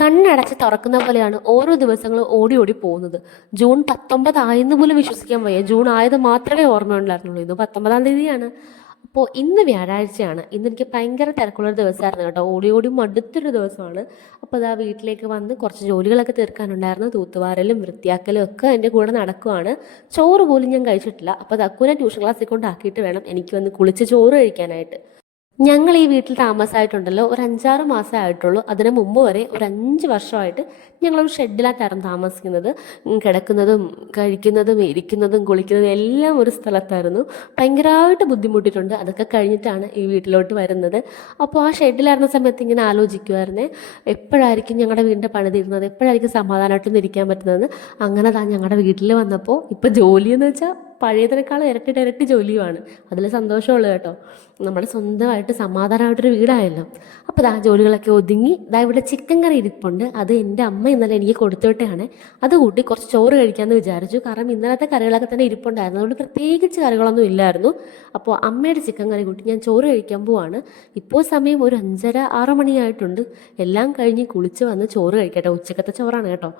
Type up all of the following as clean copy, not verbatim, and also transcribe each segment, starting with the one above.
കണ്ണടച്ച് തുറക്കുന്ന പോലെയാണ് ഓരോ ദിവസങ്ങളും ഓടി ഓടി പോകുന്നത്. ജൂൺ 19 ആയെന്ന് പോലും വിശ്വസിക്കാൻ വയ്യ. ജൂൺ ആയത് മാത്രമേ ഓർമ്മയുണ്ടായിരുന്നുള്ളൂ. ഇന്ന് 19 തീയതിയാണ്. അപ്പോൾ ഇന്ന് വ്യാഴാഴ്ചയാണ്. ഇന്ന് എനിക്ക് ഭയങ്കര തിരക്കുള്ളൊരു ദിവസമായിരുന്നു കേട്ടോ. ഓടി ഓടി മടുത്തൊരു ദിവസമാണ്. അപ്പോൾ അതാ വീട്ടിലേക്ക് വന്ന് കുറച്ച് ജോലികളൊക്കെ തീർക്കാനുണ്ടായിരുന്നു. തൂത്തുവാരലും വൃത്തിയാക്കലും ഒക്കെ എൻ്റെ കൂടെ നടക്കുവാണ്. ചോറ് പോലും ഞാൻ കഴിച്ചിട്ടില്ല. അപ്പോൾ തക്കുനെ ട്യൂഷൻ ക്ലാസ്സിൽ കൊണ്ടാക്കിയിട്ട് വേണം എനിക്ക് വന്ന് കുളിച്ച് ചോറ് കഴിക്കാനായിട്ട്. ഞങ്ങൾ ഈ വീട്ടിൽ താമസമായിട്ടുണ്ടല്ലോ ഒരു 5-6 മാസമേ ആയിട്ടുള്ളൂ. അതിന് മുമ്പ് വരെ ഒരു 5 വർഷമായിട്ട് ഞങ്ങളൊരു ഷെഡിലായിട്ടായിരുന്നു താമസിക്കുന്നത്. കിടക്കുന്നതും കഴിക്കുന്നതും ഇരിക്കുന്നതും കുളിക്കുന്നതും എല്ലാം ഒരു സ്ഥലത്തായിരുന്നു. ഭയങ്കരമായിട്ട് ബുദ്ധിമുട്ടിയിട്ടുണ്ട്. അതൊക്കെ കഴിഞ്ഞിട്ടാണ് ഈ വീട്ടിലോട്ട് വരുന്നത്. അപ്പോൾ ആ ഷെഡിലായിരുന്ന സമയത്ത് ഇങ്ങനെ ആലോചിക്കുമായിരുന്നേ, എപ്പോഴായിരിക്കും ഞങ്ങളുടെ വീടിൻ്റെ പണി തീരുന്നത്, എപ്പോഴായിരിക്കും സമാധാനമായിട്ടൊന്നും ഇരിക്കാൻ പറ്റുന്നത്. അങ്ങനെ ഞങ്ങളുടെ വീട്ടിൽ വന്നപ്പോൾ ഇപ്പോൾ ജോലിയെന്ന് വെച്ചാൽ പഴയതിനേക്കാളും ഇരട്ടി ജോലിയുമാണ്. അതിൽ സന്തോഷമുള്ളൂ കേട്ടോ. നമ്മുടെ സ്വന്തമായിട്ട് സമാധാനമായിട്ടൊരു വീടായല്ലോ. അപ്പോൾ ജോലികളൊക്കെ ഒതുങ്ങി ഇവിടെ ചിക്കൻ കറി ഇരിപ്പുണ്ട്. അത് എൻ്റെ അമ്മ ഇന്നലെ എനിക്ക് കൊടുത്തുവിട്ടാണ്. അത് കൂട്ടി കുറച്ച് ചോറ് കഴിക്കാമെന്ന് വിചാരിച്ചു. കാരണം ഇന്നലത്തെ കറികളൊക്കെ തന്നെ ഇരിപ്പുണ്ടായിരുന്നു. അതുകൊണ്ട് പ്രത്യേകിച്ച് കറികളൊന്നും ഇല്ലായിരുന്നു. അപ്പോൾ അമ്മയുടെ ചിക്കൻ കറി കൂട്ടി ഞാൻ ചോറ് കഴിക്കാൻ പോവാണ്. ഇപ്പോൾ സമയം ഒരു 5:30-6 മണിയായിട്ടുണ്ട്. എല്ലാം കഴിഞ്ഞ് കുളിച്ച് വന്ന് ചോറ് കഴിക്കട്ടെ. ഉച്ചക്കത്തെ ചോറാണ് കേട്ടോ.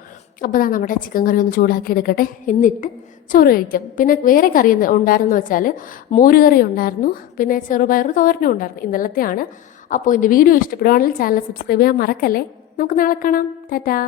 അപ്പോൾ നമ്മുടെ ചിക്കൻ കറി ഒന്ന് ചൂടാക്കി എടുക്കട്ടെ, എന്നിട്ട് ചോറ് കഴിക്കാം. പിന്നെ വേറെ കറി ഉണ്ടായിരുന്നു വെച്ചാൽ മോരുകറി ഉണ്ടായിരുന്നു, പിന്നെ ചെറുപയർ തോരനും ഉണ്ടായിരുന്നു. ഇന്നലത്തെയാണ്. അപ്പോൾ എൻ്റെ വീഡിയോ ഇഷ്ടപ്പെടുവാണെങ്കിൽ ചാനൽ സബ്സ്ക്രൈബ് ചെയ്യാൻ മറക്കല്ലേ. നമുക്ക് നാളെ കാണാം. ടാറ്റാ.